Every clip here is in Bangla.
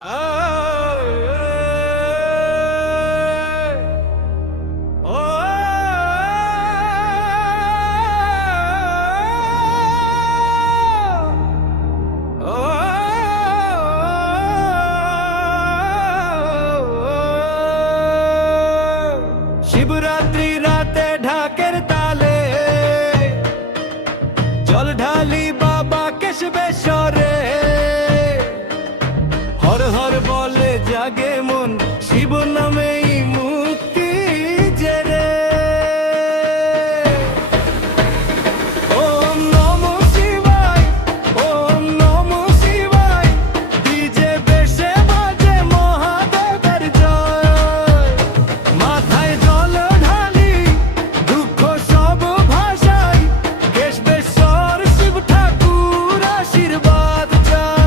শিবরাত্রি রাতে ঢাকের তালে জল ঢালি বাবা কেশবেশ্বরে, হর হর বলে জাগে মন, শিব নামেই মুক্তি জেরে। ওম নমঃ শিবায়, ওম নমঃ শিবায়, ডিজে বেশে বাজে মহাদেবের জয়। মাথায় জল ঢালি দুঃখ সব ভাষায়, কেশবেশ্বর শিব ঠাকুর আশীর্বাদ চায়।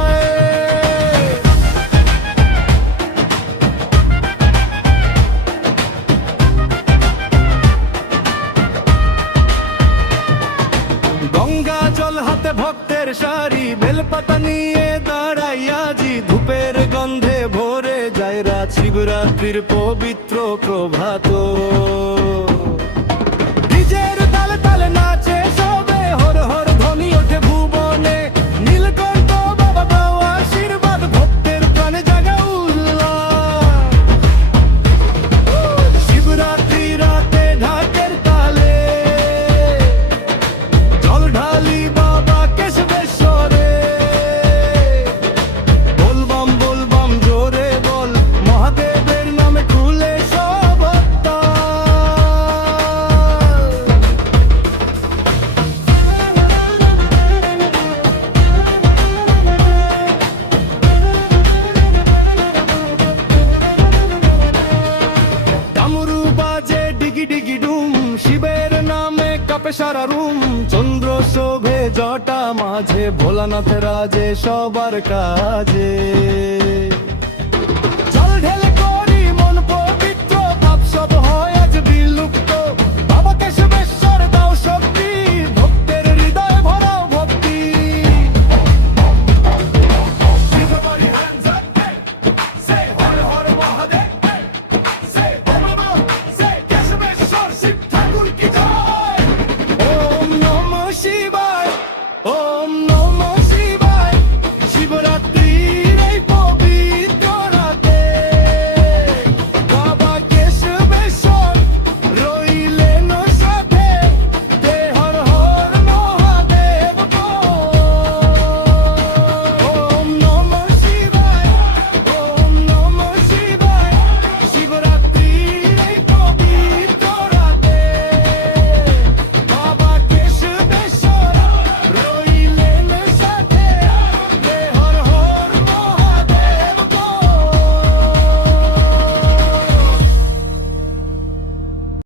গঙ্গা জল হাতে ভক্তের সারি, বেলপাতা নিয়ে দাঁড়াইয়া জি, ধূপের গন্ধে ভরে যায় রাত, শিবরাত্রির পবিত্র প্রভাত। ডিজের তালে তালে নাচে সবে, হর হর ধ্বনি ওঠে ভুবনে, নীলকণ্ঠ বাবা দাও আশীর্বাদ, ভক্তের প্রাণে জাগা উল্লাস। শিবরাত্রি রাতে ঢাকের তালে জল ঢালি বাবা কেশবেশ্বরে, বলবাম বলবাম জোরে বল, মহাদেবের নামে খুলে সব দ্বার। ডামরু বাজে ডিগি ডিগি ডুম, শিবের নামে কাঁপে সারা রুম, চন্দ্র শোভে জটা মাঝে, ভোলানাথ রাজে সবার কাজে।